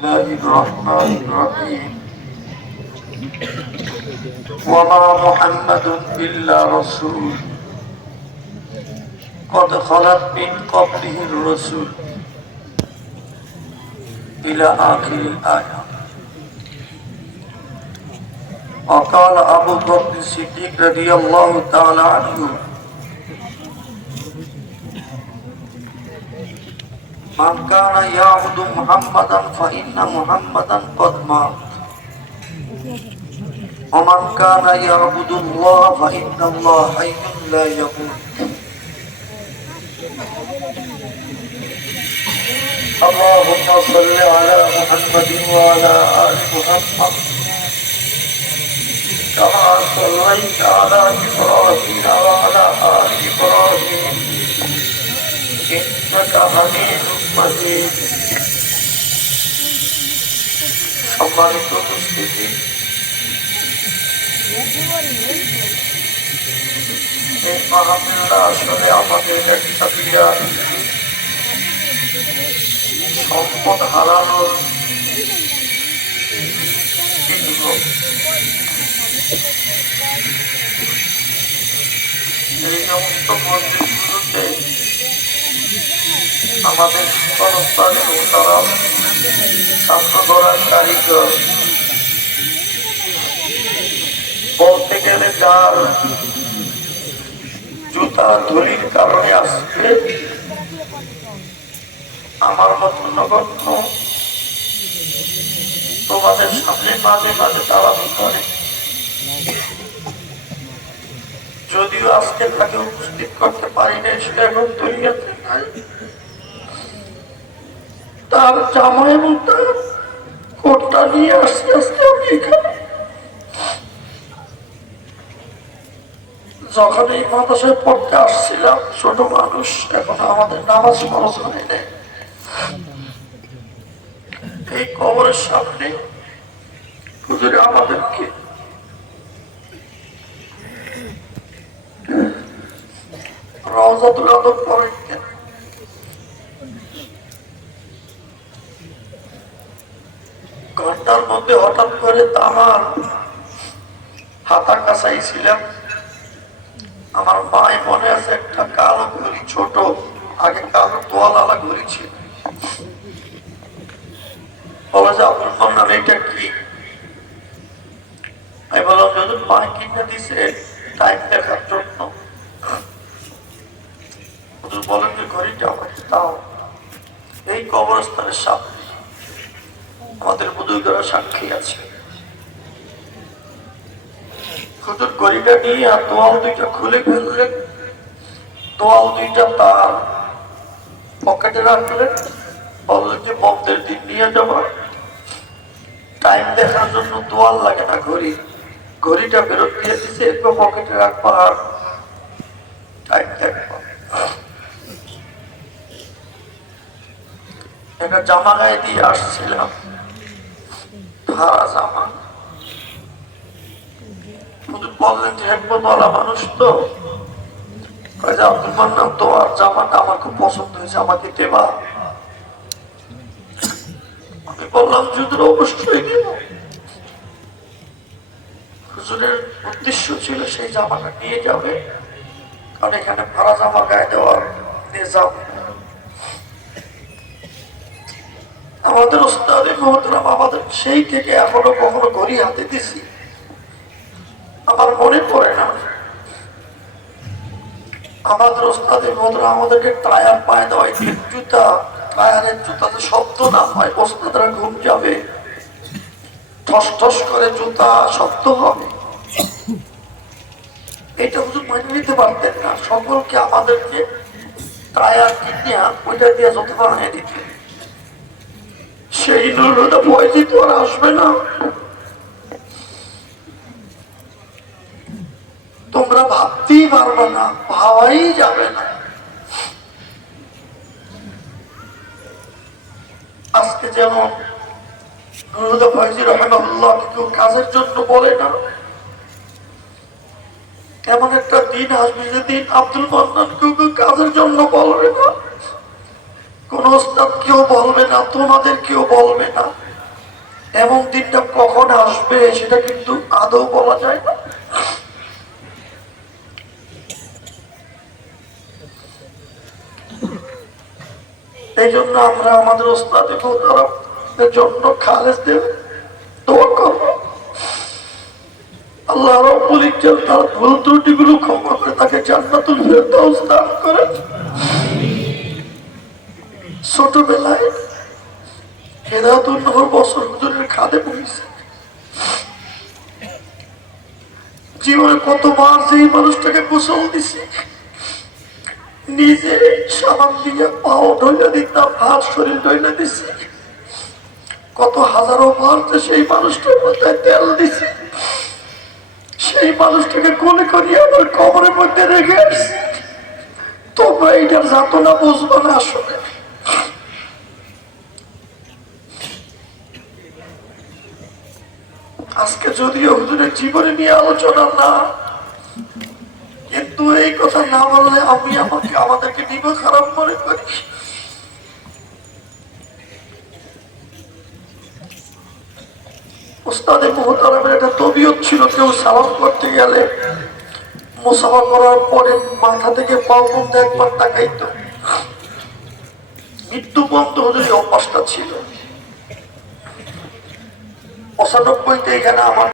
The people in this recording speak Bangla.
الله الرحمن الرحيم وما محمد إلا رسول قد خلت من قبله الرسل إلى آخر الآية. وقال أبو بكر الصديق رضي الله تعالى عنه من كان يعبد محمدا فإن محمدا قد مات ومن كان يعبد الله فإن الله حي لا يموت. اللهم صل على محمد وعلى آل محمد كما صليت على إبراهيم وعلى آل إبراهيم إنك حميد مجيد. সম্মানিত উপস্থিতি, এই মাহফিলটা আসলে আমাদের একটা বিরাট সম্পদ হারানোর চিহ্ন। এই সমস্ত মন্দিরগুলোতে আমাদের শিক্ষানুষ্ঠানে তারা ছাত্র ধরার কারিগর বলতে গেলে যার জুতা ধুলির কারণে আসবে আমার মতো নগণ্য তোমাদের সামনে মাঝে মাঝে তারা করে, যদিও আজকে তাকে উপস্থিত করতে পারি না, সেটা এখন দুনিয়াতে নাই। তার জামা এবং তার কোটটা নিয়ে আসতে আসতে আমি এখানে যখন এই মাদ্রাসায় পড়তে আসছিলাম, ছোট মানুষ, এখন আমাদের নামাজ ফরজ হয় না, এই কবরের সামনে হুজুরে আমাদেরকে রওজাতুল আদব পড়েন কেন? ঘন্টার মধ্যে হঠাৎ করে আমার হাতার কাছাই ছিলাম, আমার মায় মনে আছে একটা কালো ঘড়ি, ছোট আগে কালো তোয়ালা ঘড়ি ছিল, বলা যে আপনার বললাম এটা কি? আমি বললাম যদি মায় কিনে দিছে টাইম দেখার জন্য। বলেন যে ঘড়িটা আমাকে দাও। এই কবরস্থানের সামনে আমাদের বুজুর্গরা সাক্ষী আছে। হুজুর ঘড়িটা নিয়ে আর তোয়াল দুইটা খুলে ফেললেন, তোয়াল দুইটা তার পকেটে রাখলেন, বললেন যে বন্ধের দিন নিয়ে যাবো, টাইম দেখার জন্য তোয়াল লাগে না, ঘড়ি, ঘড়িটা ফেরত দিয়ে দিচ্ছে, একটু পকেটে রাখবো আর টাইম দেখবো। একটা জামা গায়ে দিয়ে আসছিলাম, ভাড়া জামা। বললেন যে হেকমতওয়ালা মানুষ তো, আব্দুল মান্নান, তোমার জামাটা আমার খুব পছন্দ হয়েছে, আমাকে দেবা? আমি বললাম হুজুর অবশ্যই দিব। হুজুরের উদ্দেশ্য ছিল সেই জামাটা নিয়ে যাবে, কারণ এখানে ভাড়া জামা গায়ে দেওয়ার নিজাম। আমাদের ওস্তাদে মহতরম আমাদের সেই থেকে এখনো কখনো ঘড়ি হাতে দিছি, আমার মনে পড়ে না। আমাদের ওস্তাদে মহতরম আমাদেরকে টায়ার পায়ে দেওয়ায় জুতা, টায়ারের জুতাতে শব্দ না হয়, ওস্তাদরা ঘুম যাবে, ঠস ঠস করে জুতা শব্দ হবে, এটা হুজুর মানে নিতে পারতেন না। সকলকে আমাদেরকে টায়ার কিনে ওইটা দিয়ে যত বানিয়ে দিতে, সেই নুরটা ভয় দিতে আর আসবে না। তোমরা ভাবতেই পারবে না, ভাবাই যাবে না। আজকে যেমন নুরুদা ফয়জি রাহিমাহুল্লাহ কেউ কাজের জন্য বলে না, এমন একটা দিন আসবে যেদিন আব্দুল মান্নান কেউ কাজের জন্য বলবে না, কোন ওস্তাদ কেউ বলবে না, তোমাদের কেউ বলবে না। দিনটা কখন আসবে সেটা কিন্তু আদৌ বলা যায় না। এই জন্য আমরা আমাদের ওস্তাদে মোহতারামের জন্য খালেসদের দোয়া করব। আল্লাহ রাব্বুল ইজ্জত তার ভুল ত্রুটিগুলো ক্ষমা করে তাকে জান্নাতুল ফেরদাউস দান করেন। ছোটবেলায় হেদায়েতুন নূর বছর হুজুরের খাদেম হয়েছে। জীবনে কতবার সেই মানুষটাকে গোসল দিছে, নিজে সাবান দিয়ে পাও ধইলা দিতাম, হাত শরীর ধইলা দিছি। কত হাজারো বার যে সেই মানুষটার মাথায় তেল দিছে, সেই মানুষটাকে কোলে করিয়ে আমার কবরের মধ্যে রেখে আসছি। তোমরা এইটার যাতনা বুঝবো না। আসলে আজকে যদিও হুজুরের জীবনে নিয়ে আলোচনা না, কিন্তু এই কথা না বললে আমি আমাদেরকে নিব খারাপ মনে করি। ওস্তাদে মোহতারামের একটা তবিয়ত ছিল, কেউ সালাম করতে গেলে মুসাফা করার পরে মাথা থেকে পা পর্যন্ত একবার তাকাইতো। মৃত্যু পর্যন্ত হুজুরের অভ্যাসটা ছিল। 95-তে এখানে আমার